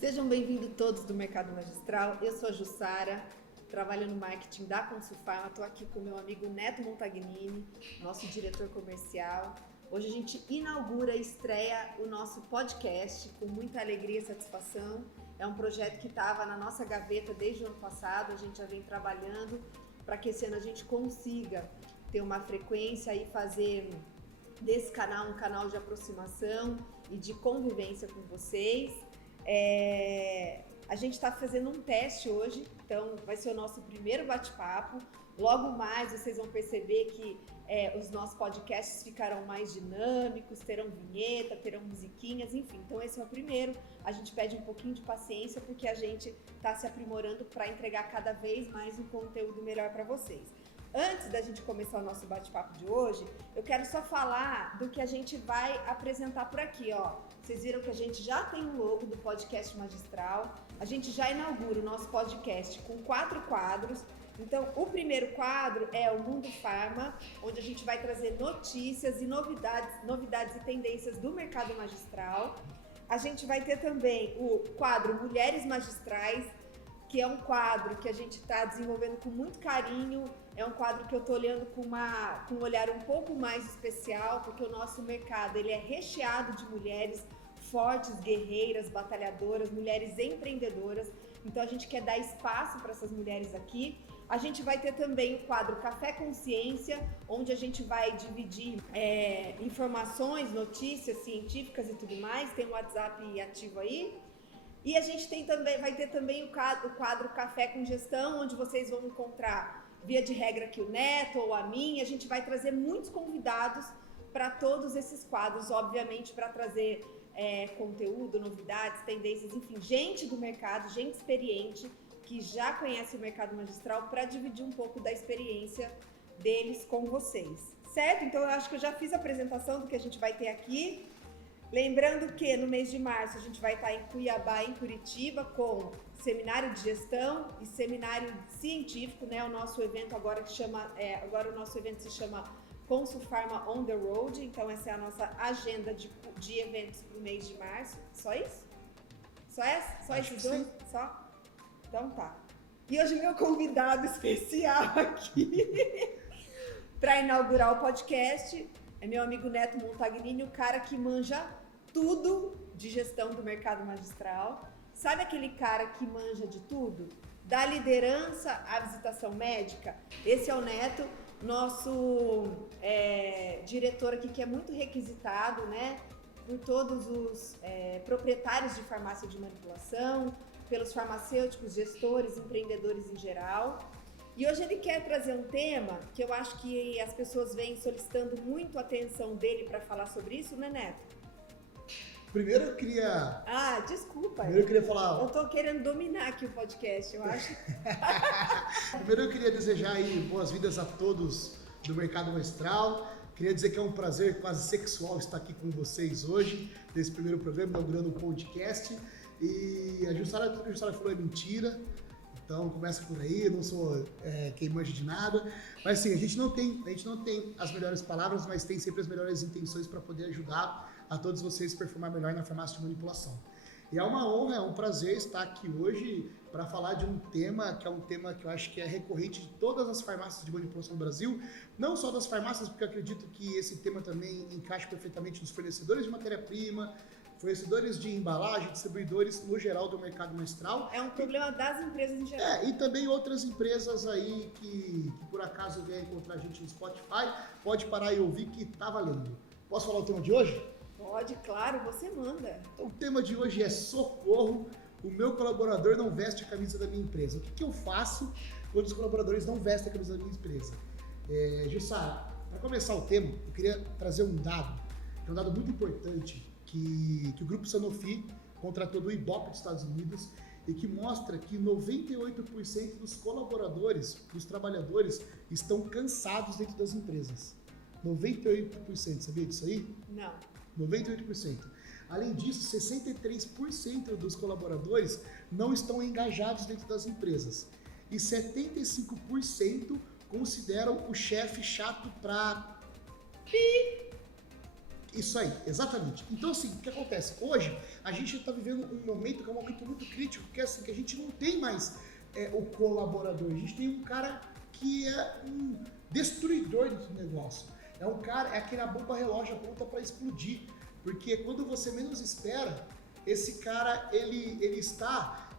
Sejam bem-vindos todos do Mercado Magistral. Eu sou a Jussara, trabalho no marketing da Consulfarma. Estou aqui com o meu amigo Neto Montagnini, nosso diretor comercial. Hoje a gente inaugura e estreia o nosso podcast com muita alegria e satisfação. É um projeto que estava na nossa gaveta desde o ano passado, a gente já vem trabalhando para que esse ano a gente consiga ter uma frequência e fazer desse canal um canal de aproximação e de convivência com vocês. A gente está fazendo um teste hoje, então vai ser o nosso primeiro bate-papo. Logo mais vocês vão perceber que os nossos podcasts ficarão mais dinâmicos, terão vinheta, terão musiquinhas, enfim. Então esse é o primeiro. A gente pede um pouquinho de paciência porque a gente está se aprimorando para entregar cada vez mais um conteúdo melhor para vocês. Antes da gente começar o nosso bate-papo de hoje, eu quero só falar do que a gente vai apresentar por aqui, ó. Vocês viram que a gente já tem um logo do podcast magistral. A gente já inaugura o nosso podcast com 4 quadros. Então, o primeiro quadro é o Mundo Farma, onde a gente vai trazer notícias e novidades e tendências do mercado magistral. A gente vai ter também o quadro Mulheres Magistrais, que é um quadro que a gente está desenvolvendo com muito carinho. É um quadro que eu estou olhando com um olhar um pouco mais especial, porque o nosso mercado ele é recheado de mulheres fortes, guerreiras, batalhadoras, mulheres empreendedoras. Então a gente quer dar espaço para essas mulheres aqui. A gente vai ter também o quadro Café Consciência, onde a gente vai dividir informações, notícias científicas e tudo mais. Tem o WhatsApp ativo aí. E a gente vai ter também o quadro Café com Gestão, onde vocês vão encontrar, via de regra, aqui o Neto ou a mim. A gente vai trazer muitos convidados para todos esses quadros, obviamente, para trazer conteúdo, novidades, tendências, enfim, gente do mercado, gente experiente, que já conhece o mercado magistral, para dividir um pouco da experiência deles com vocês, certo? Então eu acho que eu já fiz a apresentação do que a gente vai ter aqui. Lembrando que no mês de março a gente vai estar em Cuiabá, em Curitiba, com seminário de gestão e seminário científico, né? O nosso evento agora o nosso evento se chama Consulfarma on the Road. Então essa é a nossa agenda de eventos para o mês de março. Só isso? Só essa? Só esses dois? Só? Então tá. E hoje meu convidado especial aqui para inaugurar o podcast é meu amigo Neto Montagnini, o cara que manja tudo de gestão do mercado magistral. Sabe aquele cara que manja de tudo? Da liderança à visitação médica? Esse é o Neto, nosso diretor aqui, que é muito requisitado, né? Por todos os proprietários de farmácia de manipulação, pelos farmacêuticos, gestores, empreendedores em geral. E hoje ele quer trazer um tema que eu acho que as pessoas vêm solicitando muito a atenção dele para falar sobre isso, né, Neto? Primeiro eu queria... desculpa. Primeiro eu queria falar... Eu tô querendo dominar aqui o podcast, eu acho. Primeiro eu queria desejar aí boas-vindas a todos do Mercado Magistral. Queria dizer que é um prazer quase sexual estar aqui com vocês hoje, nesse primeiro programa, inaugurando o podcast. E a Jussara, tudo que a Jussara falou é mentira. Então começa por aí, eu não sou quem manja de nada, mas sim, a gente não tem as melhores palavras, mas tem sempre as melhores intenções para poder ajudar a todos vocês a performar melhor na farmácia de manipulação. E é uma honra, é um prazer estar aqui hoje para falar de um tema que é um tema que eu acho que é recorrente de todas as farmácias de manipulação do Brasil, não só das farmácias, porque eu acredito que esse tema também encaixa perfeitamente nos fornecedores de matéria-prima, fornecedores de embalagem, distribuidores no geral do mercado magistral. É um problema das empresas em geral. E também outras empresas aí que por acaso vier encontrar a gente no Spotify, pode parar e ouvir que tá valendo. Posso falar o tema de hoje? Pode, claro, você manda. Então, o tema de hoje é socorro, o meu colaborador não veste a camisa da minha empresa. O que eu faço quando os colaboradores não vestem a camisa da minha empresa? Jussara, para começar o tema, eu queria trazer um dado, que é um dado muito importante, que o Grupo Sanofi contratou do Ibope dos Estados Unidos e que mostra que 98% dos colaboradores, dos trabalhadores, estão cansados dentro das empresas. 98%, sabia disso aí? Não. 98%. Além disso, 63% dos colaboradores não estão engajados dentro das empresas. E 75% consideram o chefe chato pra... Isso aí, exatamente. Então, assim, o que acontece? Hoje, a gente está vivendo um momento que é um momento muito crítico, que é assim, que a gente não tem mais o colaborador, a gente tem um cara que é um destruidor do negócio. É um cara, é aquela bomba relógio pronta para explodir. Porque quando você menos espera, esse cara, ele está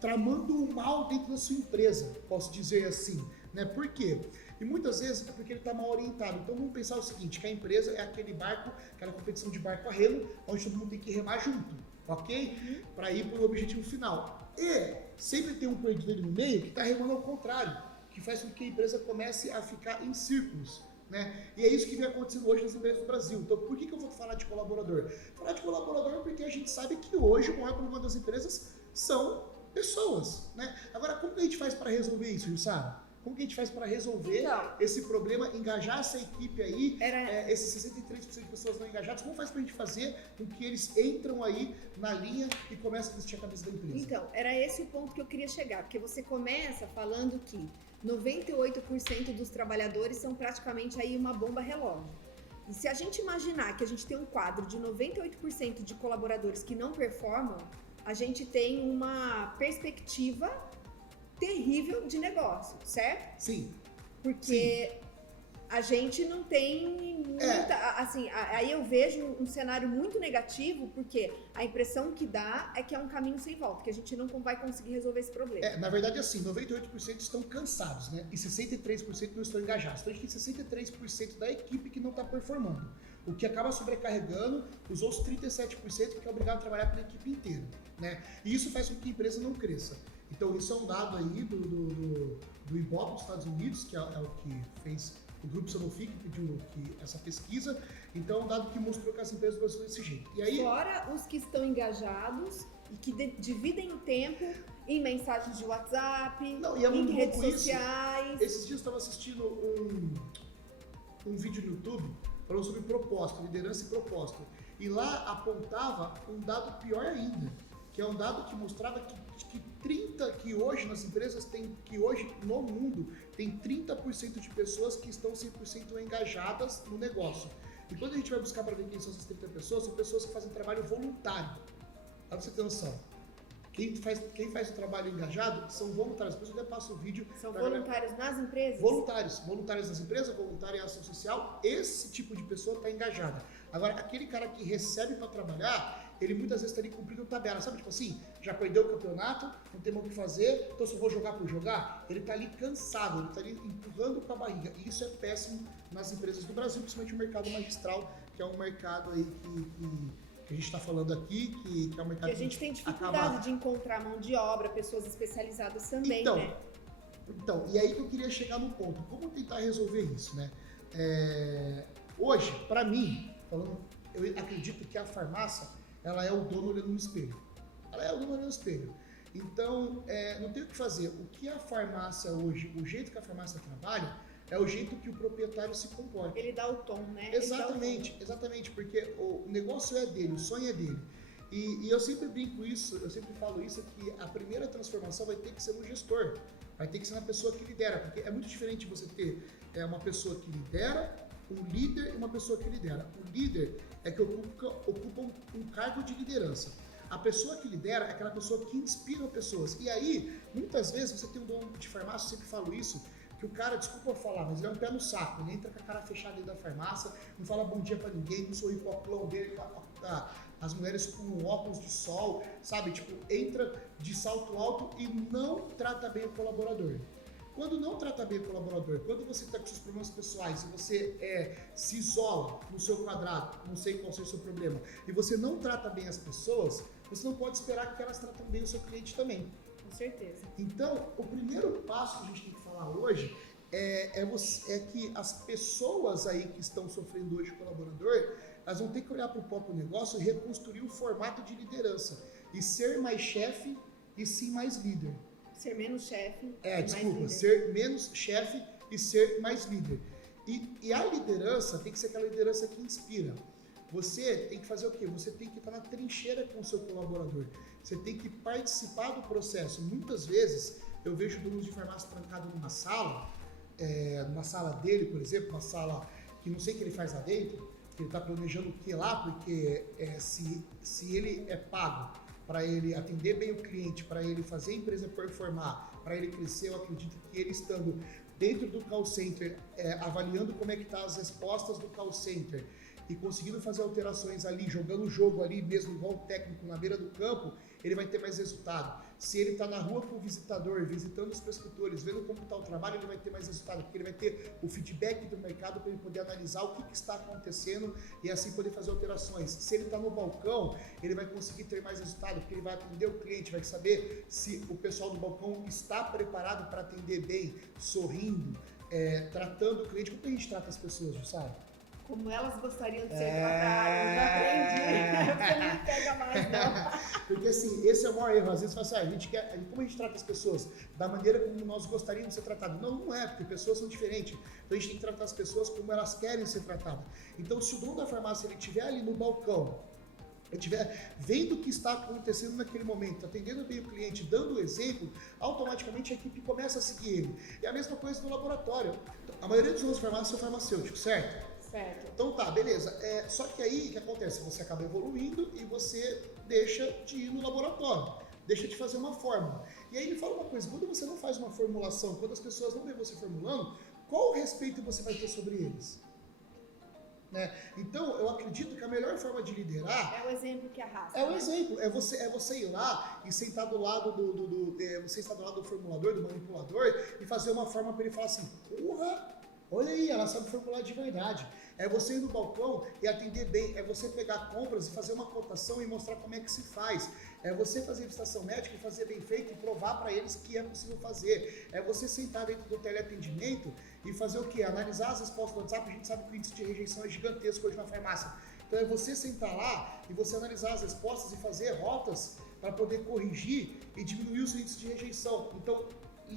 tramando o mal dentro da sua empresa, posso dizer assim, né? Por quê? E muitas vezes é porque ele está mal orientado. Então vamos pensar o seguinte, que a empresa é aquele barco, aquela competição de barco a remo, onde todo mundo tem que remar junto, ok? Para ir para o objetivo final. E sempre tem um perdido ali no meio que está remando ao contrário, que faz com que a empresa comece a ficar em círculos. Né? E é isso que vem acontecendo hoje nas empresas do Brasil. Então, por que eu vou falar de colaborador? Falar de colaborador porque a gente sabe que hoje o maior problema das empresas são pessoas. Né? Agora, como que a gente faz para resolver isso, Jussara? Como que a gente faz para resolver esse problema, engajar essa equipe aí, esses 63% de pessoas não engajadas, como faz para a gente fazer com que eles entram aí na linha e começam a vestir a cabeça da empresa? Então, era esse o ponto que eu queria chegar, porque você começa falando que 98% dos trabalhadores são praticamente aí uma bomba relógio. E se a gente imaginar que a gente tem um quadro de 98% de colaboradores que não performam, a gente tem uma perspectiva terrível de negócio, certo? Sim. Porque a gente não tem muita... Assim, aí eu vejo um cenário muito negativo, porque a impressão que dá é que é um caminho sem volta, que a gente não vai conseguir resolver esse problema. Na verdade, assim, 98% estão cansados, né? E 63% não estão engajados. Então a gente tem 63% da equipe que não está performando. O que acaba sobrecarregando os outros 37% que é obrigado a trabalhar pela equipe inteira, né? E isso faz com que a empresa não cresça. Então isso é um dado aí do Ibope dos Estados Unidos, que é o que fez o Grupo Sanofi, que pediu essa pesquisa. Então é um dado que mostrou que as empresas vão ser desse jeito. E aí, fora os que estão engajados e que dividem o tempo em mensagens de WhatsApp, em redes sociais. Esses dias eu estava assistindo um vídeo no YouTube falando sobre propósito, liderança e propósito. E lá apontava um dado pior ainda, que é um dado que mostrava que hoje nas empresas que hoje no mundo tem 30% de pessoas que estão 100% engajadas no negócio. E quando a gente vai buscar para ver quem são essas 30 pessoas, são pessoas que fazem trabalho voluntário. Para você ter noção. Quem faz o trabalho engajado são voluntários. Depois eu até passo o vídeo. São voluntários nas empresas? Voluntários nas empresas, voluntário em ação social. Esse tipo de pessoa está engajada. Agora, aquele cara que recebe para trabalhar, ele muitas vezes está ali cumprindo tabela. Sabe, tipo assim, já perdeu o campeonato, não tem mais o que fazer, então só vou jogar por jogar. Ele está ali cansado, ele está ali empurrando com a barriga. E isso é péssimo nas empresas do Brasil, principalmente o mercado magistral, que é um mercado aí que a gente está falando aqui, que é um mercado que a gente tem dificuldade de encontrar mão de obra, pessoas especializadas também, né? Então, e aí que eu queria chegar no ponto, como tentar resolver isso, né? Hoje, para mim, eu acredito que a farmácia, ela é o dono olhando no espelho. Ela é o dono olhando no espelho. Então, não tem o que fazer. O que a farmácia hoje, o jeito que a farmácia trabalha, é o jeito que o proprietário se comporta. Ele dá o tom, né? Exatamente, porque o negócio é dele, o sonho é dele. E eu sempre brinco isso, eu sempre falo isso, que a primeira transformação vai ter que ser no gestor, vai ter que ser na pessoa que lidera, porque é muito diferente você ter uma pessoa que lidera, um líder e uma pessoa que lidera. O líder é que ocupa um cargo de liderança. A pessoa que lidera é aquela pessoa que inspira pessoas. E aí, muitas vezes, você tem um dono de farmácia, eu sempre falo isso, que o cara, desculpa eu falar, mas ele é um pé no saco. Ele entra com a cara fechada dentro da farmácia, não fala bom dia pra ninguém, não sorri pro óculos dele, as mulheres com óculos de sol, sabe? Tipo, entra de salto alto e não trata bem o colaborador. Quando não trata bem o colaborador, quando você está com seus problemas pessoais e você se isola no seu quadrado, não sei qual seja o seu problema, e você não trata bem as pessoas, você não pode esperar que elas tratem bem o seu cliente também. Com certeza. Então, o primeiro passo que a gente tem que falar hoje é que as pessoas aí que estão sofrendo hoje colaborador, elas vão ter que olhar para o próprio negócio e reconstruir o formato de liderança e ser mais chefe e sim mais líder. Ser menos chefe. Ser menos chefe e ser mais líder. E a liderança tem que ser aquela liderança que inspira. Você tem que fazer o quê? Você tem que estar na trincheira com o seu colaborador. Você tem que participar do processo. Muitas vezes eu vejo donos de farmácia trancado numa sala dele, por exemplo, uma sala que não sei o que ele faz lá dentro, Ele está planejando o que lá? Porque se ele é pago para ele atender bem o cliente, para ele fazer a empresa performar, para ele crescer, eu acredito que ele estando dentro do call center, avaliando como é que tá as respostas do call center e conseguindo fazer alterações ali, jogando o jogo ali mesmo igual o técnico na beira do campo, ele vai ter mais resultado. Se ele está na rua com o visitador, visitando os prescritores, vendo como está o trabalho, ele vai ter mais resultado, porque ele vai ter o feedback do mercado para ele poder analisar o que está acontecendo e assim poder fazer alterações. Se ele está no balcão, ele vai conseguir ter mais resultado, porque ele vai atender o cliente, vai saber se o pessoal do balcão está preparado para atender bem, sorrindo, tratando o cliente. Como a gente trata as pessoas, Jussara? Como elas gostariam de ser tratadas, já aprendi. Você não me pega mais, não. Porque assim, esse é o maior erro. Às vezes fala assim, como a gente trata as pessoas? Da maneira como nós gostaríamos de ser tratados. Não, não é, porque pessoas são diferentes. Então a gente tem que tratar as pessoas como elas querem ser tratadas. Então se o dono da farmácia ele estiver ali no balcão, ele estiver vendo o que está acontecendo naquele momento, atendendo bem o cliente, dando o exemplo, automaticamente a equipe começa a seguir ele. E a mesma coisa no laboratório. A maioria dos donos de farmácia são farmacêuticos, certo? Certo. Então tá, beleza. Só que aí o que acontece? Você acaba evoluindo e você deixa de ir no laboratório, deixa de fazer uma fórmula. E aí me fala uma coisa, quando você não faz uma formulação, quando as pessoas não veem você formulando, qual o respeito você vai ter sobre eles? Né? Então eu acredito que a melhor forma de liderar é o exemplo que arrasta. É o exemplo, é você ir lá e sentar do lado você estar do lado do formulador, do manipulador e fazer uma forma para ele falar assim, porra, olha aí, ela sabe formular de verdade. É você ir no balcão e atender bem, é você pegar compras e fazer uma cotação e mostrar como é que se faz. É você fazer visitação médica e fazer bem feito e provar para eles que é possível fazer. É você sentar dentro do teleatendimento e fazer o quê? Analisar as respostas do WhatsApp. A gente sabe que o índice de rejeição é gigantesco hoje na farmácia. Então é você sentar lá e você analisar as respostas e fazer rotas para poder corrigir e diminuir os índices de rejeição. Então, o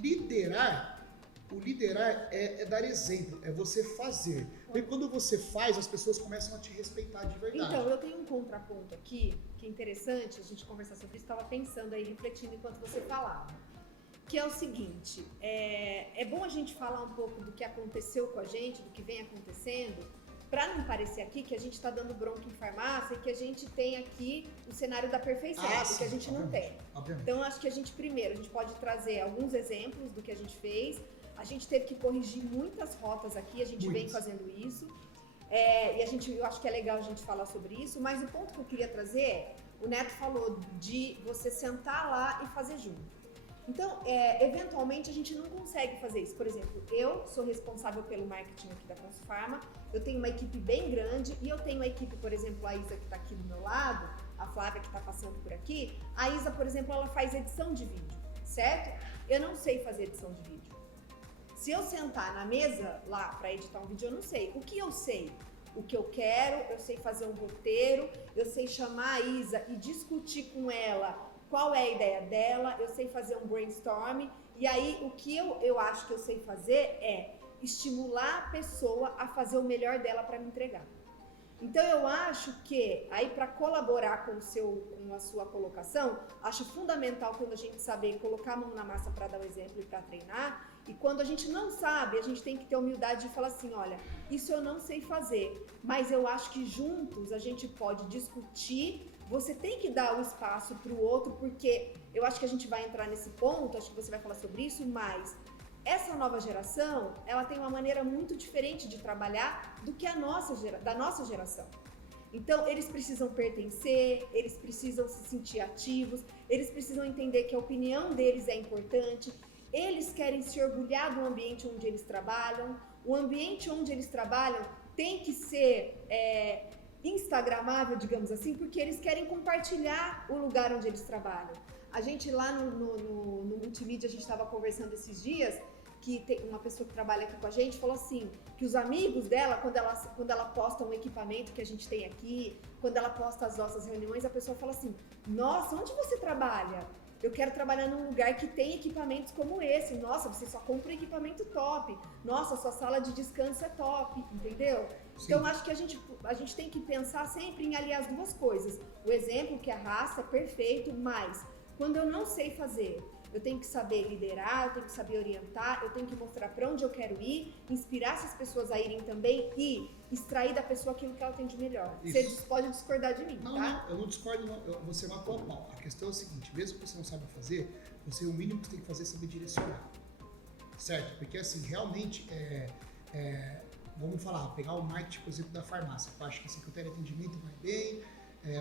liderar é dar exemplo, é você fazer. E quando você faz, as pessoas começam a te respeitar de verdade. Então, eu tenho um contraponto aqui, que é interessante a gente conversar sobre isso, estava pensando aí, refletindo enquanto você falava. Que é o seguinte, é bom a gente falar um pouco do que aconteceu com a gente, do que vem acontecendo, para não parecer aqui que a gente está dando bronca em farmácia e que a gente tem aqui o cenário da perfeição, porque a gente não tem. Obviamente. Então, acho que a gente pode trazer alguns exemplos do que a gente fez. A gente teve que corrigir muitas rotas aqui, a gente vem fazendo isso. E eu acho que é legal a gente falar sobre isso, mas o ponto que eu queria trazer o Neto falou de você sentar lá e fazer junto. Então, eventualmente a gente não consegue fazer isso. Por exemplo, eu sou responsável pelo marketing aqui da Consufarma, eu tenho uma equipe bem grande e eu tenho uma equipe, por exemplo, a Isa que está aqui do meu lado, a Flávia que está passando por aqui. A Isa, por exemplo, ela faz edição de vídeo, certo? Eu não sei fazer edição de vídeo. Se eu sentar na mesa lá para editar um vídeo, eu não sei. O que eu sei? O que eu quero, eu sei fazer um roteiro, eu sei chamar a Isa e discutir com ela qual é a ideia dela, eu sei fazer um brainstorm, e aí o que eu acho que eu sei fazer é estimular a pessoa a fazer o melhor dela para me entregar. Então eu acho que aí para colaborar com a sua colocação, acho fundamental quando a gente saber colocar a mão na massa para dar o exemplo e para treinar, e quando a gente não sabe, a gente tem que ter humildade de falar assim, olha, isso eu não sei fazer, mas eu acho que juntos a gente pode discutir. Você tem que dar o espaço para o outro, porque eu acho que a gente vai entrar nesse ponto, acho que você vai falar sobre isso, mas essa nova geração, ela tem uma maneira muito diferente de trabalhar do que da nossa geração. Então, eles precisam pertencer, eles precisam se sentir ativos, eles precisam entender que a opinião deles é importante, eles querem se orgulhar do ambiente onde eles trabalham, o ambiente onde eles trabalham tem que ser instagramável, digamos assim, porque eles querem compartilhar o lugar onde eles trabalham. A gente lá no multimídia, a gente estava conversando esses dias, que tem uma pessoa que trabalha aqui com a gente, falou assim, que os amigos dela, quando ela posta um equipamento que a gente tem aqui, quando ela posta as nossas reuniões, a pessoa fala assim, nossa, onde você trabalha? Eu quero trabalhar num lugar que tem equipamentos como esse. Nossa, você só compra um equipamento top. Nossa, sua sala de descanso é top, entendeu? Sim. Então, acho que a gente tem que pensar sempre em aliar as duas coisas. O exemplo que arrasta é perfeito, mas quando eu não sei fazer, eu tenho que saber liderar, eu tenho que saber orientar, eu tenho que mostrar para onde eu quero ir, inspirar essas pessoas a irem também e extrair da pessoa aquilo que ela tem de melhor. Isso. Você pode discordar de mim, Não, tá? não, eu não discordo, não. Você matou a pau. A questão é o seguinte, mesmo que você não saiba fazer, o mínimo que você tem que fazer é saber direcionar. Certo? Porque assim, realmente, vamos falar, pegar o marketing, por exemplo, da farmácia. Eu acho que secretário de atendimento vai bem,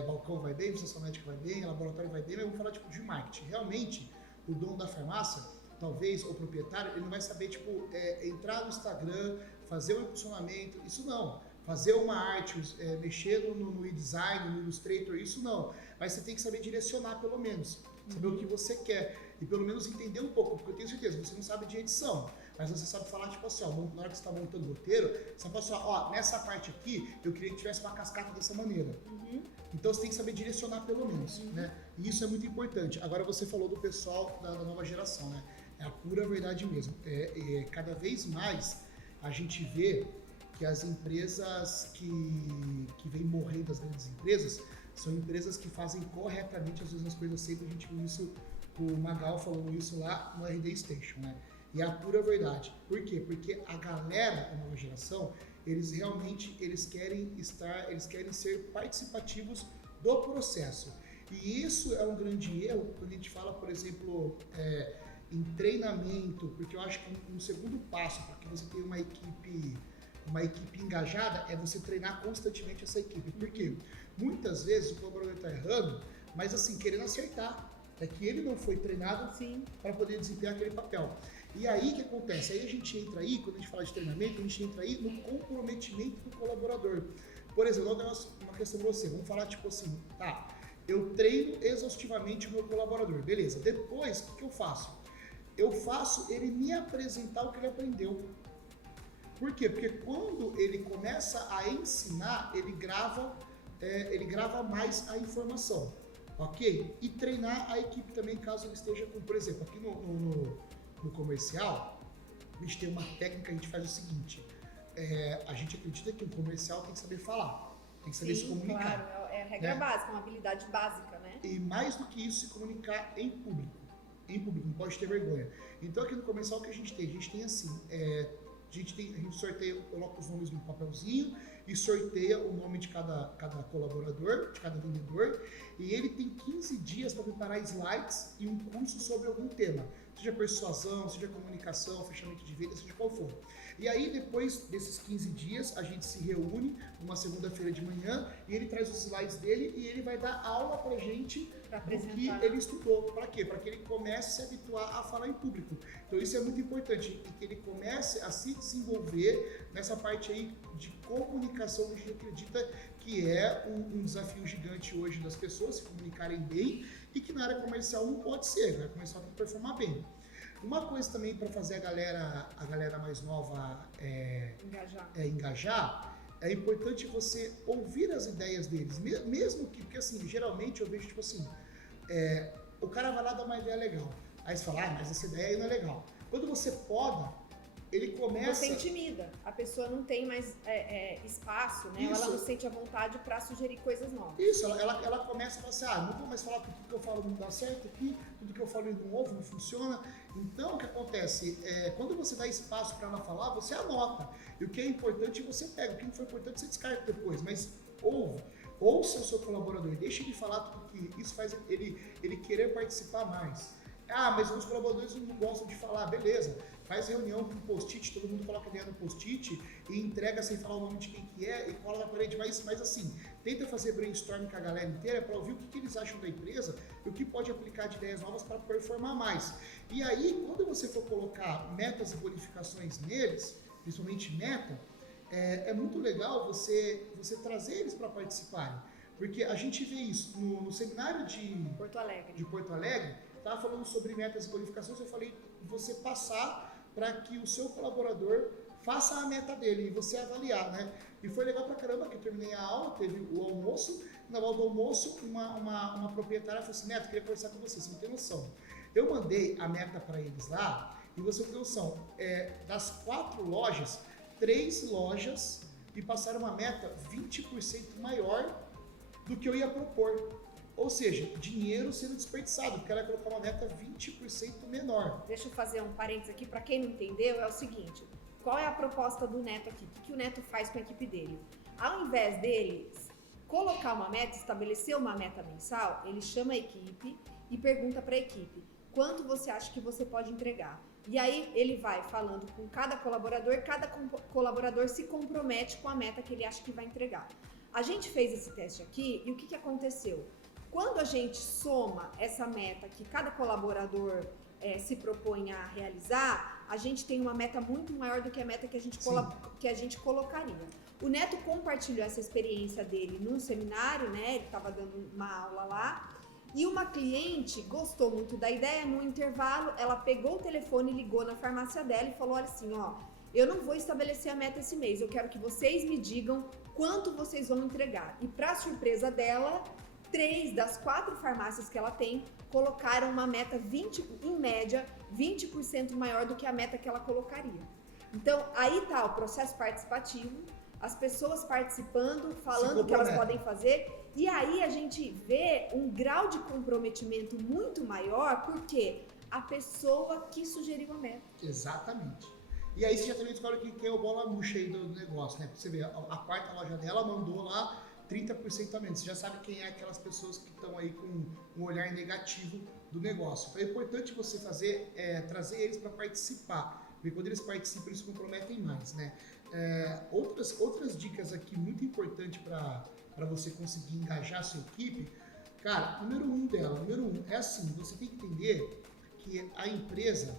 balcão vai bem, estação médica vai bem, laboratório vai bem, mas vamos falar tipo de marketing. Realmente, o dono da farmácia, talvez, o proprietário, ele não vai saber, tipo, entrar no Instagram, fazer um impulsionamento, isso não. Fazer uma arte, mexer no e-design, no Illustrator, isso não. Mas você tem que saber direcionar, pelo menos. Saber o que você quer. E pelo menos entender um pouco, porque eu tenho certeza, você não sabe de edição, mas você sabe falar, tipo assim, ó, na hora que você está montando o roteiro, você fala assim, ó, nessa parte aqui, eu queria que tivesse uma cascata dessa maneira. Então você tem que saber direcionar pelo menos, né? E isso é muito importante. Agora você falou do pessoal da nova geração, né? É a pura verdade mesmo. Cada vez mais a gente vê que as empresas que vêm morrendo, as grandes empresas, são empresas que fazem corretamente as mesmas coisas sempre. A gente viu isso, o Magal falando isso lá no RD Station, né? E é a pura verdade. Por quê? Porque a galera da nova geração, eles realmente querem ser participativos do processo. E isso é um grande erro quando a gente fala, por exemplo, em treinamento, porque eu acho que um segundo passo para que você tenha uma equipe engajada é você treinar constantemente essa equipe. Por quê? Muitas vezes o colaborador está errando, mas assim, querendo acertar. É que ele não foi treinado para poder desempenhar aquele papel. E aí o que acontece? Aí a gente entra aí, quando a gente fala de treinamento, a gente entra aí no comprometimento do colaborador. Por exemplo, vou dar uma questão para você. Vamos falar tipo assim, tá, eu treino exaustivamente o meu colaborador, beleza. Depois, o que eu faço? Eu faço ele me apresentar o que ele aprendeu. Por quê? Porque quando ele começa a ensinar, ele grava mais a informação, ok? E treinar a equipe também, caso ele esteja com, por exemplo, aqui no comercial, a gente tem uma técnica que a gente faz o seguinte, a gente acredita que o comercial tem que saber falar, tem que saber se comunicar. Claro, é a regra básica, uma habilidade básica, né? E mais do que isso, se comunicar em público, não pode ter vergonha. Então aqui no comercial o que a gente tem assim, a gente sorteia, coloca os nomes no papelzinho e sorteia o nome de cada colaborador, de cada vendedor, e ele tem 15 dias para preparar slides e um curso sobre algum tema, seja persuasão, seja comunicação, fechamento de venda, seja qual for. E aí, depois desses 15 dias, a gente se reúne numa segunda-feira de manhã e ele traz os slides dele e ele vai dar aula pra gente do que ele estudou. Para quê? Para que ele comece a se habituar a falar em público. Então isso é muito importante, e que ele comece a se desenvolver nessa parte aí de comunicação, que a gente acredita que é um desafio gigante hoje das pessoas se comunicarem bem, e que na área comercial não pode ser, na área comercial tem que performar bem. Uma coisa também para fazer a galera mais nova engajar, é importante você ouvir as ideias deles, mesmo que, porque assim, geralmente eu vejo tipo assim, o cara vai lá dar uma ideia legal, aí você fala, mas essa ideia aí não é legal. Quando você poda, ele começa... Você intimida, a pessoa não tem mais espaço, né? Ela não sente a vontade para sugerir coisas novas. Isso, ela começa a falar assim, não vou mais falar que tudo que eu falo não dá certo aqui, tudo que eu falo não ouve, não funciona. Então, o que acontece? Quando você dá espaço para ela falar, você anota. E o que é importante, você pega. O que não foi importante, você descarta depois. Mas ouça o seu colaborador, deixa ele falar tudo que isso faz ele querer participar mais. Mas os colaboradores não gostam de falar, beleza. Faz reunião com post-it, todo mundo coloca a ideia no post-it e entrega sem falar o nome de quem que é e cola na parede. Mas assim, tenta fazer brainstorming com a galera inteira para ouvir o que eles acham da empresa e o que pode aplicar de ideias novas para performar mais. E aí, quando você for colocar metas e bonificações neles, principalmente meta, é muito legal você trazer eles para participarem. Porque a gente vê isso no seminário de Porto Alegre, estava falando sobre metas e bonificações, eu falei você passar para que o seu colaborador faça a meta dele e você avaliar, né? E foi legal pra caramba que eu terminei a aula, teve o almoço, na hora do almoço uma proprietária falou assim, Neto, queria conversar com você não tem noção. Eu mandei a meta para eles lá e você tem noção, das 4 lojas, 3 lojas me passaram uma meta 20% maior do que eu ia propor. Ou seja, dinheiro sendo desperdiçado, porque ela vai colocar uma meta 20% menor. Deixa eu fazer um parênteses aqui, para quem não entendeu, é o seguinte, qual é a proposta do Neto aqui? O que o Neto faz com a equipe dele? Ao invés dele colocar uma meta, estabelecer uma meta mensal, ele chama a equipe e pergunta para a equipe, quanto você acha que você pode entregar? E aí ele vai falando com cada colaborador se compromete com a meta que ele acha que vai entregar. A gente fez esse teste aqui e o que aconteceu? Quando a gente soma essa meta que cada colaborador se propõe a realizar, a gente tem uma meta muito maior do que a meta que a gente colocaria. O Neto compartilhou essa experiência dele num seminário, né? Ele estava dando uma aula lá. E uma cliente gostou muito da ideia, no intervalo ela pegou o telefone, ligou na farmácia dela e falou assim, ó, eu não vou estabelecer a meta esse mês, eu quero que vocês me digam quanto vocês vão entregar. E para surpresa dela, 3 das 4 farmácias que ela tem colocaram uma meta em média, 20% maior do que a meta que ela colocaria. Então, aí tá o processo participativo, as pessoas participando, falando o que elas podem fazer, e aí a gente vê um grau de comprometimento muito maior, porque a pessoa que sugeriu a meta. Exatamente. E aí você já também descobre quem é o bola murcha aí do negócio, né? Porque você vê, a quarta loja dela mandou lá 30% a menos. Você já sabe quem é aquelas pessoas que estão aí com um olhar negativo do negócio. Então é importante você trazer eles para participar. Porque quando eles participam, eles se comprometem mais, né? Outras dicas aqui muito importantes para você conseguir engajar a sua equipe, cara, número um é assim, você tem que entender que a empresa,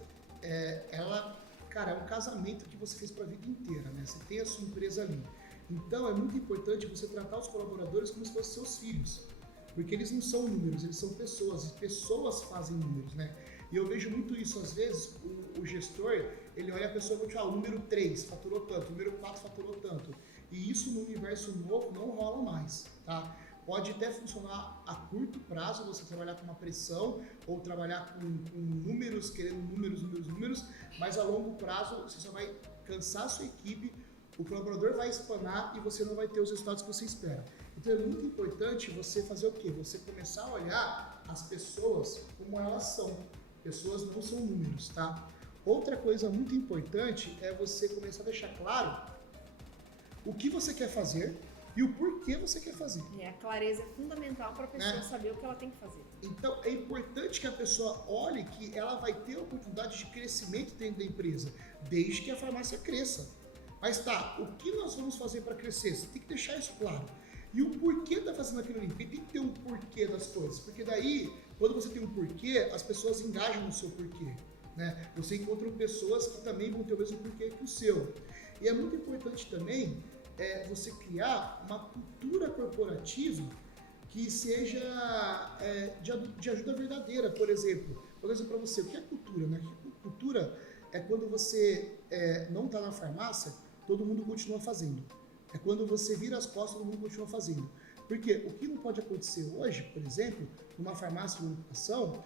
cara, é um casamento que você fez para a vida inteira, né? Você tem a sua empresa ali. Então é muito importante você tratar os colaboradores como se fossem seus filhos, porque eles não são números, eles são pessoas, e pessoas fazem números, né? E eu vejo muito isso, às vezes, o gestor, ele olha a pessoa e fala, o número 3 faturou tanto, o número 4 faturou tanto. E isso no universo novo não rola mais, tá? Pode até funcionar a curto prazo, você trabalhar com uma pressão, ou trabalhar com números, querendo números, mas a longo prazo você só vai cansar a sua equipe, o colaborador vai espanar e você não vai ter os resultados que você espera. Então é muito importante você fazer o quê? Você começar a olhar as pessoas como elas são. Pessoas não são números, tá? Outra coisa muito importante é você começar a deixar claro o que você quer fazer e o porquê você quer fazer. A clareza é fundamental para a pessoa saber o que ela tem que fazer. Então é importante que a pessoa olhe que ela vai ter a oportunidade de crescimento dentro da empresa, desde que a farmácia cresça. Mas tá, o que nós vamos fazer para crescer? Você tem que deixar isso claro. E o porquê tá fazendo aquilo ali? Porque tem que ter um porquê das coisas. Porque daí, quando você tem um porquê, as pessoas engajam no seu porquê, né? Você encontra pessoas que também vão ter o mesmo porquê que o seu. E é muito importante também você criar uma cultura corporativa que seja de ajuda verdadeira. Por exemplo, vou dizer para você, o que é cultura, né? Cultura é quando você não está na farmácia, todo mundo continua fazendo. É quando você vira as costas, todo mundo continua fazendo. Porque o que não pode acontecer hoje, por exemplo, numa farmácia de educação,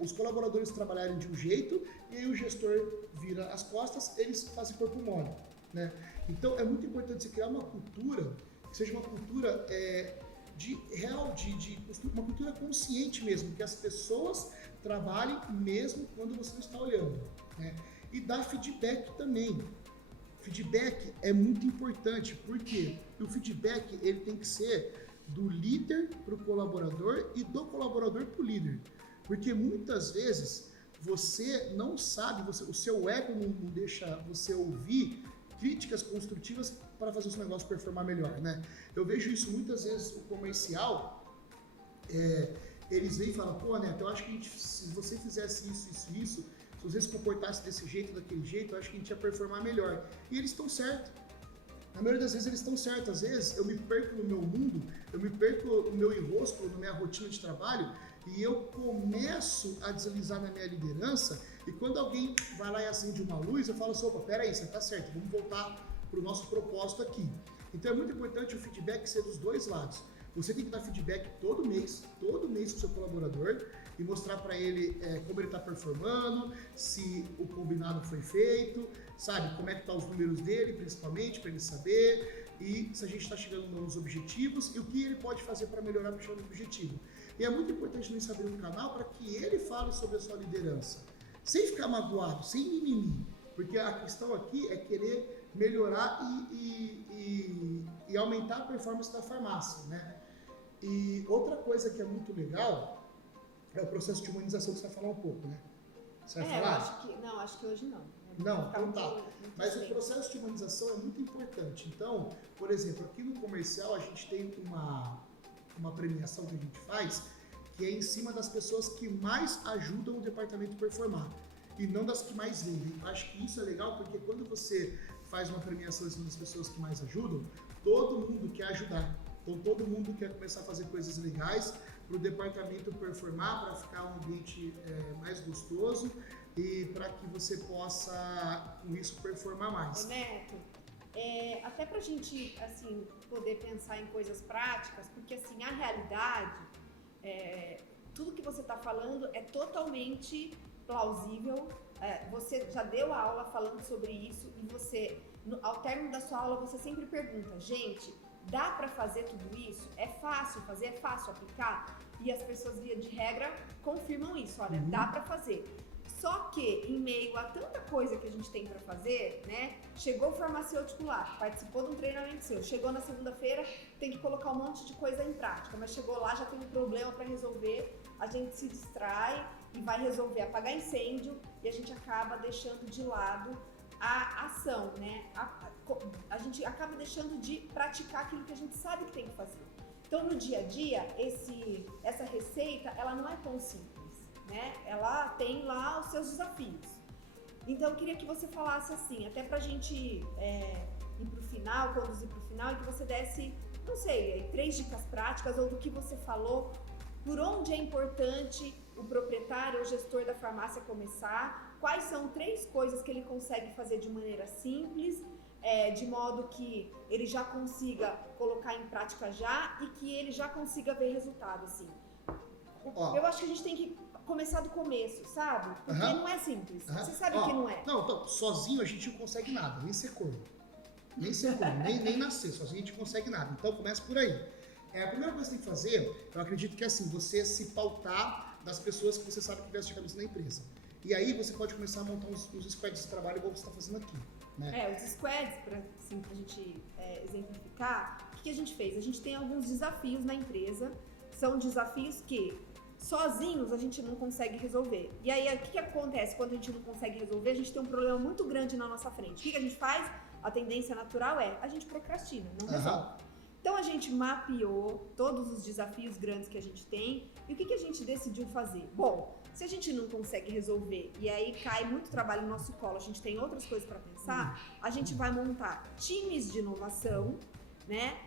os colaboradores trabalharem de um jeito e aí o gestor vira as costas, eles fazem corpo mole, né? Então é muito importante você criar uma cultura que seja uma cultura uma cultura consciente mesmo, que as pessoas trabalhem mesmo quando você não está olhando, né? E dar feedback também. Feedback é muito importante, porque o feedback ele tem que ser do líder para o colaborador e do colaborador para o líder. Porque muitas vezes você não sabe, o seu ego não deixa você ouvir críticas construtivas para fazer o seu negócio performar melhor, né? Eu vejo isso muitas vezes, o comercial, eles vêm e falam, pô, Neto, eu acho que se você fizesse isso, se você se comportasse desse jeito, daquele jeito, eu acho que a gente ia performar melhor. E eles estão certos. Na maioria das vezes eles estão certos. Às vezes eu me perco no meu mundo, eu me perco no meu enrosco, na minha rotina de trabalho, e eu começo a deslizar na minha liderança, e quando alguém vai lá e acende uma luz, eu falo assim, opa, peraí, você tá certo, vamos voltar para o nosso propósito aqui. Então é muito importante o feedback ser dos dois lados. Você tem que dar feedback todo mês pro seu colaborador, e mostrar para ele como ele está performando, se o combinado foi feito, sabe, como é que tá os números dele, principalmente, para ele saber, e se a gente está chegando nos objetivos e o que ele pode fazer para melhorar para chegar no objetivo. E é muito importante nós abrir um canal para que ele fale sobre a sua liderança, sem ficar magoado, sem mimimi, porque a questão aqui é querer melhorar e aumentar a performance da farmácia, né? E outra coisa que é muito legal é o processo de humanização que você vai falar um pouco, né? Você vai falar? Acho que hoje não. Não, então tá. Mas o processo de humanização é muito importante. Então, por exemplo, aqui no comercial a gente tem uma premiação que a gente faz que é em cima das pessoas que mais ajudam o departamento a performar e não das que mais vendem. Eu acho que isso é legal porque quando você faz uma premiação em cima das pessoas que mais ajudam, todo mundo quer ajudar. Então todo mundo quer começar a fazer coisas legais para o departamento performar, para ficar um ambiente mais gostoso e para que você possa, com isso, performar mais. Ô Neto, até para a gente assim, poder pensar em coisas práticas, porque assim, a realidade, tudo que você está falando é totalmente plausível. Você já deu a aula falando sobre isso e você, ao término da sua aula, você sempre pergunta, gente, dá para fazer tudo isso? É fácil fazer? É fácil aplicar? E as pessoas, via de regra, confirmam isso. Olha, dá para fazer. Só que, em meio a tanta coisa que a gente tem para fazer, né? Chegou o farmacêutico lá, participou de um treinamento seu, chegou na segunda-feira, tem que colocar um monte de coisa em prática, mas chegou lá, já tem um problema para resolver, a gente se distrai e vai resolver apagar incêndio e a gente acaba deixando de lado a ação, né? A gente acaba deixando de praticar aquilo que a gente sabe que tem que fazer. Então, no dia a dia, essa receita, ela não é tão simples, né? Ela tem lá os seus desafios. Então, eu queria que você falasse assim, até pra gente ir pro final, conduzir pro final, e que você desse, não sei, 3 dicas práticas ou do que você falou, por onde é importante o proprietário ou gestor da farmácia começar, quais são 3 coisas que ele consegue fazer de maneira simples, de modo que ele já consiga colocar em prática já e que ele já consiga ver resultado, assim. Eu acho que a gente tem que começar do começo, sabe? Porque não é simples. Você sabe que não é. Não, então, sozinho a gente não consegue nada, nem ser corno. Nem ser corno, nem nascer, sozinho a gente não consegue nada. Então começa por aí. A primeira coisa que você tem que fazer, eu acredito que é assim, você se pautar das pessoas que você sabe que vestem a cabeça da empresa. E aí você pode começar a montar uns squads de trabalho igual você está fazendo aqui. Né? Os squads, pra gente exemplificar, o que a gente fez? A gente tem alguns desafios na empresa, são desafios que sozinhos a gente não consegue resolver. E aí, o que acontece quando a gente não consegue resolver? A gente tem um problema muito grande na nossa frente. O que a gente faz? A tendência natural a gente procrastina, não resolve. Então, a gente mapeou todos os desafios grandes que a gente tem e o que a gente decidiu fazer? Bom, se a gente não consegue resolver e aí cai muito trabalho no nosso colo, a gente tem outras coisas para pensar, a gente vai montar times de inovação, né?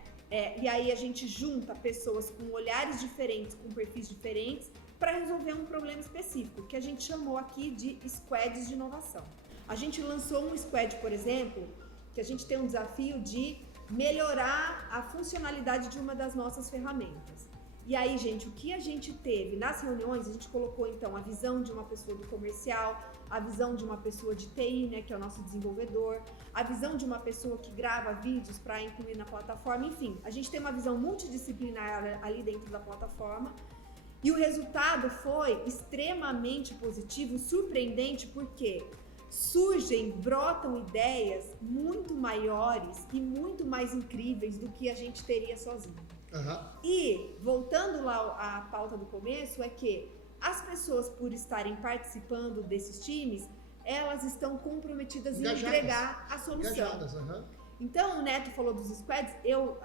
E aí a gente junta pessoas com olhares diferentes, com perfis diferentes, para resolver um problema específico, que a gente chamou aqui de squads de inovação. A gente lançou um squad, por exemplo, que a gente tem um desafio de melhorar a funcionalidade de uma das nossas ferramentas. E aí, gente, o que a gente teve nas reuniões, a gente colocou então a visão de uma pessoa do comercial, a visão de uma pessoa de TI, né, que é o nosso desenvolvedor, a visão de uma pessoa que grava vídeos para incluir na plataforma, enfim, a gente tem uma visão multidisciplinar ali dentro da plataforma. E o resultado foi extremamente positivo, surpreendente, porque brotam ideias muito maiores e muito mais incríveis do que a gente teria sozinho. E, voltando lá à pauta do começo, é que as pessoas, por estarem participando desses times, elas estão comprometidas em entregar a solução. Então, o Neto falou dos squads,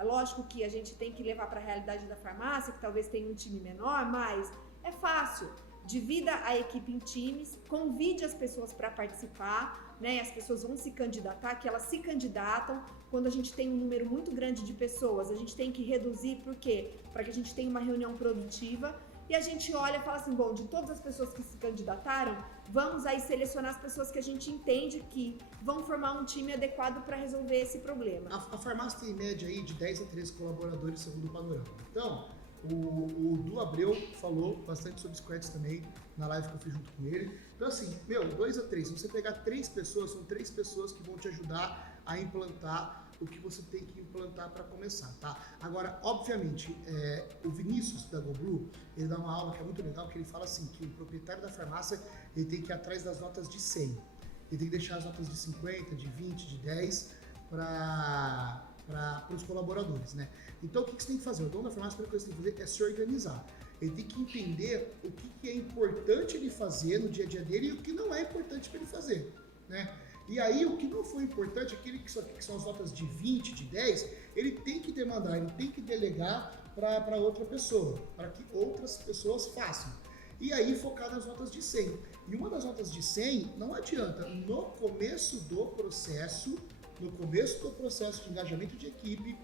lógico que a gente tem que levar para a realidade da farmácia, que talvez tenha um time menor, mas é fácil. Divida a equipe em times, convide as pessoas para participar, né? As pessoas vão se candidatar, que elas se candidatam. Quando a gente tem um número muito grande de pessoas, a gente tem que reduzir, por quê? Para que a gente tenha uma reunião produtiva. E a gente olha e fala assim, bom, de todas as pessoas que se candidataram, vamos aí selecionar as pessoas que a gente entende que vão formar um time adequado para resolver esse problema. A farmácia tem em média aí de 10 a 13 colaboradores segundo o panorama. Então, o Du Abreu falou bastante sobre squads também na live que eu fiz junto com ele. Então assim, 2 a 3, se você pegar 3 pessoas, são 3 pessoas que vão te ajudar a implantar o que você tem que implantar para começar, tá? Agora, obviamente, o Vinícius da GoBlue, ele dá uma aula que é muito legal, que ele fala assim, que o proprietário da farmácia, ele tem que ir atrás das notas de 100. Ele tem que deixar as notas de 50, de 20, de 10 para os colaboradores, né? Então, o que você tem que fazer? O dono da farmácia, a primeira coisa que você tem que fazer é se organizar. Ele tem que entender o que é importante ele fazer no dia a dia dele e o que não é importante para ele fazer, né? E aí, o que não foi importante, aquele que são as notas de 20, de 10, ele tem que demandar, ele tem que delegar para outra pessoa, para que outras pessoas façam. E aí, focar nas notas de 100. E uma das notas de 100, não adianta, no começo do processo de engajamento de equipe,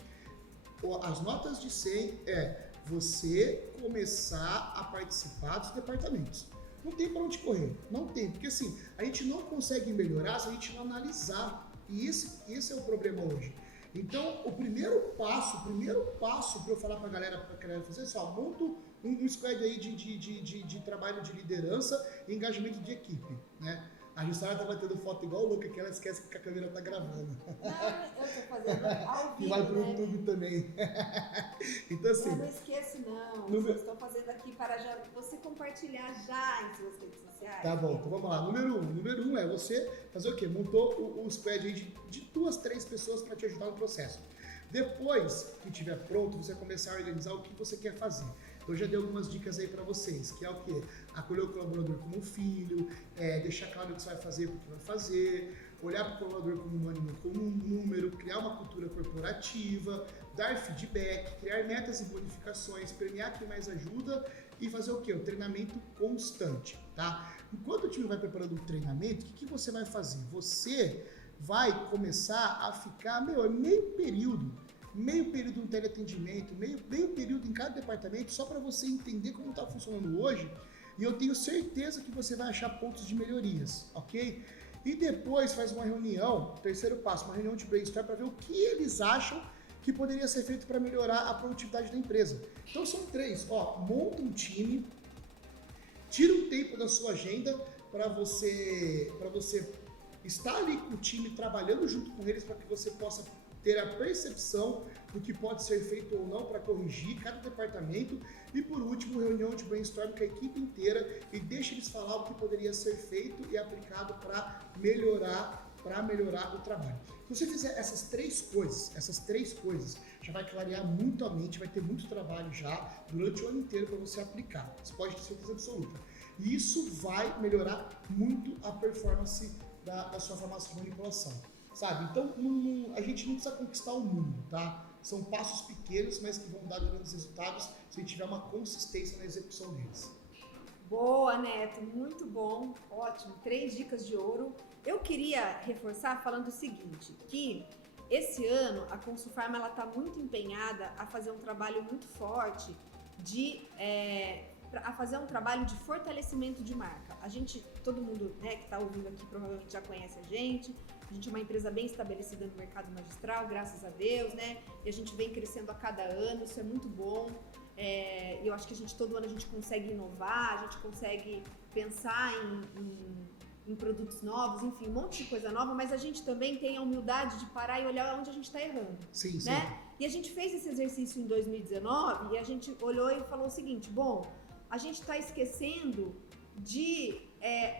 as notas de 100 é você começar a participar dos departamentos. Não tem para onde correr, não tem, porque assim, a gente não consegue melhorar se a gente não analisar, e esse é o problema hoje. Então, o primeiro passo para eu falar para a galera fazer é só, monta um squad aí de trabalho de liderança e engajamento de equipe, né? A Jussara tá batendo foto igual louca, que ela esquece que a câmera tá gravando. Não, eu tô fazendo ao vivo, e vai pro né? YouTube também. Então assim... Eu não esqueço não, eu estou fazendo aqui para já você compartilhar já em suas redes sociais. Tá bom, então vamos lá. Número um é você fazer o quê? Montou o squad aí de 2, 3 pessoas para te ajudar no processo. Depois que estiver pronto, você vai começar a organizar o que você quer fazer. Eu já dei algumas dicas aí para vocês, que é o quê? Acolher o colaborador como um filho, deixar claro o que você vai fazer, o que vai fazer, olhar para o colaborador como um ânimo, como um número, criar uma cultura corporativa, dar feedback, criar metas e bonificações, premiar quem mais ajuda e fazer o quê? O treinamento constante, tá? Enquanto o time vai preparando o treinamento, o que você vai fazer? Você vai começar a ficar, meio período no teleatendimento, meio período em cada departamento, só para você entender como está funcionando hoje, e eu tenho certeza que você vai achar pontos de melhorias, ok? E depois faz uma reunião, terceiro passo, uma reunião de brainstorm para ver o que eles acham que poderia ser feito para melhorar a produtividade da empresa. Então são 3, monta um time, tira um tempo da sua agenda para você estar ali com o time, trabalhando junto com eles para que você possa ter a percepção do que pode ser feito ou não para corrigir cada departamento e, por último, reunião de brainstorm com a equipe inteira e deixa eles falar o que poderia ser feito e aplicado para melhorar o trabalho. Se você fizer essas três coisas, já vai clarear muito a mente, vai ter muito trabalho já durante o ano inteiro para você aplicar. Você pode ter certeza absoluta. E isso vai melhorar muito a performance da sua farmácia de manipulação. Sabe? Então, a gente não precisa conquistar o mundo, tá? São passos pequenos, mas que vão dar grandes resultados se a gente tiver uma consistência na execução deles. Boa, Neto, muito bom, ótimo, 3 dicas de ouro. Eu queria reforçar falando o seguinte, que esse ano a Consulfarma ela está muito empenhada a fazer um trabalho muito forte a fazer um trabalho de fortalecimento de marca. A gente, todo mundo, né, que está ouvindo aqui provavelmente já conhece a gente é uma empresa bem estabelecida no mercado magistral, graças a Deus, né, e a gente vem crescendo a cada ano, isso é muito bom. Eu acho que todo ano a gente consegue inovar, a gente consegue pensar em produtos novos, enfim, um monte de coisa nova, mas a gente também tem a humildade de parar e olhar onde a gente está errando. Sim, né? sim. E a gente fez esse exercício em 2019 e a gente olhou e falou o seguinte, a gente está esquecendo de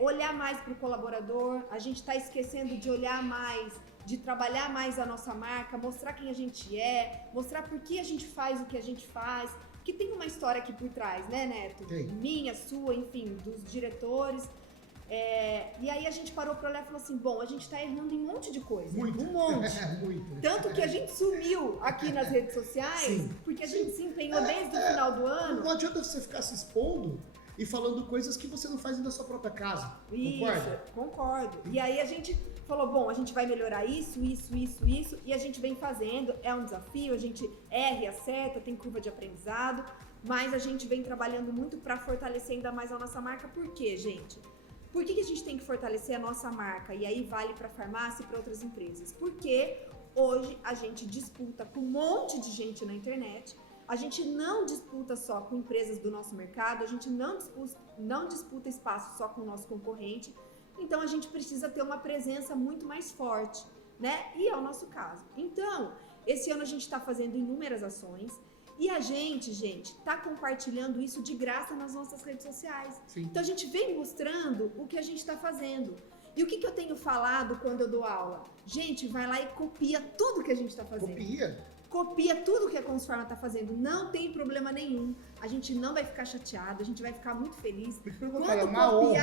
olhar mais para o colaborador, a gente está esquecendo de olhar mais, de trabalhar mais a nossa marca, mostrar quem a gente é, mostrar por que a gente faz o que a gente faz, que tem uma história aqui por trás, né, Neto? Tem. Minha, sua, enfim, dos diretores. E aí a gente parou para olhar e falou assim, a gente está errando em um monte de coisa. Muito. Um monte. Muito. Tanto que a gente sumiu aqui nas redes sociais, Sim. porque a gente se empenhou desde o final do ano. Não adianta você ficar se expondo e falando coisas que você não faz dentro da sua própria casa. Concorda? Concordo. E aí a gente falou, a gente vai melhorar isso, e a gente vem fazendo, é um desafio, a gente erra e acerta, tem curva de aprendizado, mas a gente vem trabalhando muito para fortalecer ainda mais a nossa marca. Por quê, gente? Por que a gente tem que fortalecer a nossa marca? E aí vale para farmácia e para outras empresas. Porque hoje a gente disputa com um monte de gente na internet, a gente não disputa só com empresas do nosso mercado, a gente não disputa espaço só com o nosso concorrente, então a gente precisa ter uma presença muito mais forte. né? E é o nosso caso. Então, esse ano a gente está fazendo inúmeras ações e a gente está compartilhando isso de graça nas nossas redes sociais. Sim. Então, a gente vem mostrando o que a gente está fazendo. E o que eu tenho falado quando eu dou aula? Gente, vai lá e copia tudo que a gente está fazendo. Copia tudo que a Consufarma está fazendo, não tem problema nenhum. A gente não vai ficar chateado, a gente vai ficar muito feliz. Quando é uma honra.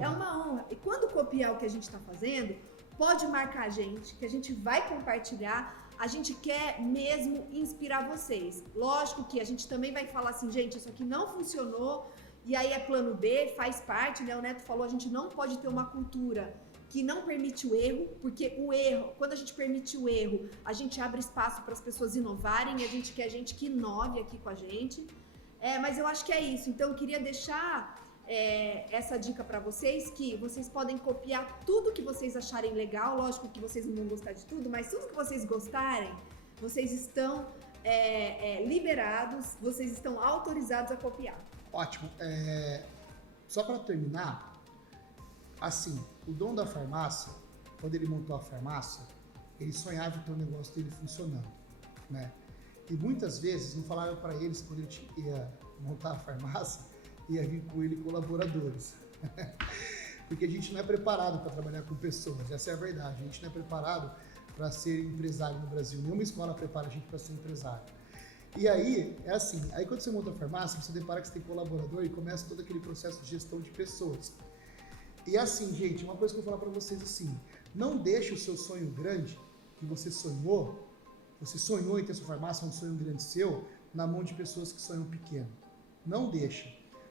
É uma honra. E quando copiar o que a gente está fazendo, pode marcar a gente, que a gente vai compartilhar. A gente quer mesmo inspirar vocês. Lógico que a gente também vai falar assim, gente, isso aqui não funcionou, e aí é plano B, faz parte, né? O Neto falou, a gente não pode ter uma cultura que não permite o erro, porque o erro, quando a gente permite o erro, a gente abre espaço para as pessoas inovarem, e a gente quer gente que inove aqui com a gente. Mas eu acho que é isso. Então, eu queria deixar essa dica para vocês, que vocês podem copiar tudo que vocês acharem legal. Lógico que vocês não vão gostar de tudo, mas tudo que vocês gostarem, vocês estão liberados, vocês estão autorizados a copiar. Ótimo. Só para terminar, assim, o dono da farmácia, quando ele montou a farmácia, ele sonhava com o negócio dele funcionando, né? E muitas vezes não falava para eles, quando ele ia montar a farmácia, ia vir com ele colaboradores. Porque a gente não é preparado para trabalhar com pessoas, essa é a verdade. A gente não é preparado para ser empresário no Brasil. Nenhuma escola prepara a gente para ser empresário. E aí, é assim, aí quando você monta a farmácia, você depara que você tem colaborador e começa todo aquele processo de gestão de pessoas. E assim, gente, uma coisa que eu vou falar para vocês assim, não deixe o seu sonho grande, que você sonhou em ter sua farmácia, um sonho grande seu, na mão de pessoas que sonham pequeno. Não deixa.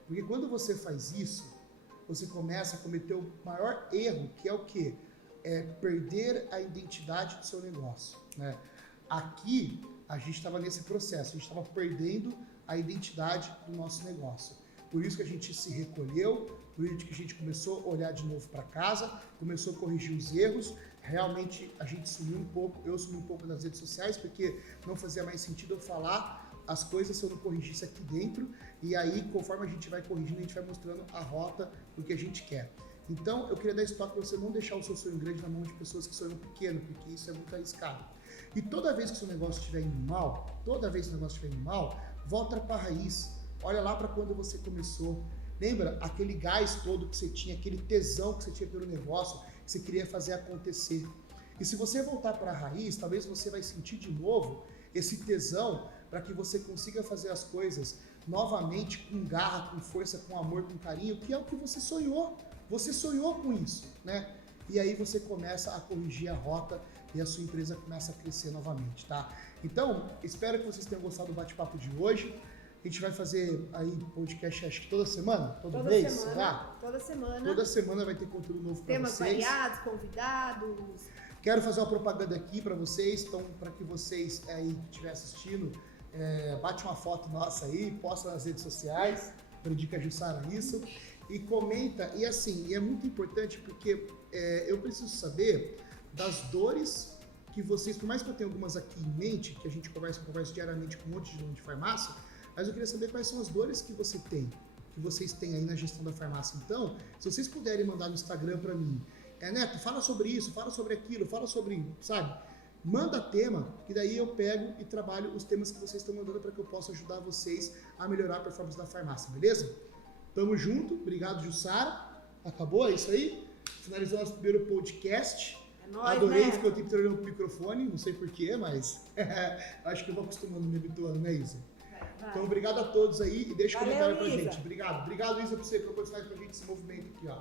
Porque quando você faz isso, você começa a cometer o maior erro, que é o quê? É perder a identidade do seu negócio, né? Aqui, a gente estava nesse processo, a gente estava perdendo a identidade do nosso negócio. Por isso que a gente se recolheu, por isso que a gente começou a olhar de novo para casa, começou a corrigir os erros. Realmente a gente sumiu um pouco, eu sumi um pouco nas redes sociais, porque não fazia mais sentido eu falar as coisas se eu não corrigisse aqui dentro. E aí, conforme a gente vai corrigindo, a gente vai mostrando a rota do que a gente quer. Então, eu queria dar esse toque para você não deixar o seu sonho grande na mão de pessoas que sonham pequeno, porque isso é muito arriscado. E toda vez que o seu negócio estiver indo mal, volta para a raiz. Olha lá para quando você começou. Lembra aquele gás todo que você tinha, aquele tesão que você tinha pelo negócio, que você queria fazer acontecer. E se você voltar para a raiz, talvez você vai sentir de novo esse tesão para que você consiga fazer as coisas novamente com garra, com força, com amor, com carinho, que é o que você sonhou. Você sonhou com isso, né? E aí você começa a corrigir a rota e a sua empresa começa a crescer novamente, tá? Então, espero que vocês tenham gostado do bate-papo de hoje. A gente vai fazer aí podcast, acho que toda semana? Todo mês? Será? Toda semana. Toda semana vai ter conteúdo novo para vocês. Temas variados, convidados. Quero fazer uma propaganda aqui para vocês, então para que vocês aí que estiver assistindo, bate uma foto nossa aí, posta nas redes sociais, predica a Jussara isso, e comenta. E assim, é muito importante porque eu preciso saber das dores que vocês, por mais que eu tenha algumas aqui em mente, que a gente conversa diariamente com um monte de dono de farmácia, mas eu queria saber quais são as dores que vocês têm aí na gestão da farmácia. Então, se vocês puderem mandar no Instagram para mim, Neto, fala sobre isso, fala sobre aquilo, fala sobre, sabe? Manda tema, que daí eu pego e trabalho os temas que vocês estão mandando para que eu possa ajudar vocês a melhorar a performance da farmácia, beleza? Tamo junto, obrigado, Jussara. Acabou, é isso aí? Finalizou nosso primeiro podcast. Nóis, adorei, né? fiquei o tempo olhando pro microfone, não sei porquê, mas acho que eu vou acostumando, me habituando, né, Isa? Vai. Então, obrigado a todos aí e deixa um Valeu, comentário pra Isa. gente. Obrigado, Isa, por você proporcionar pra gente esse movimento aqui, ó.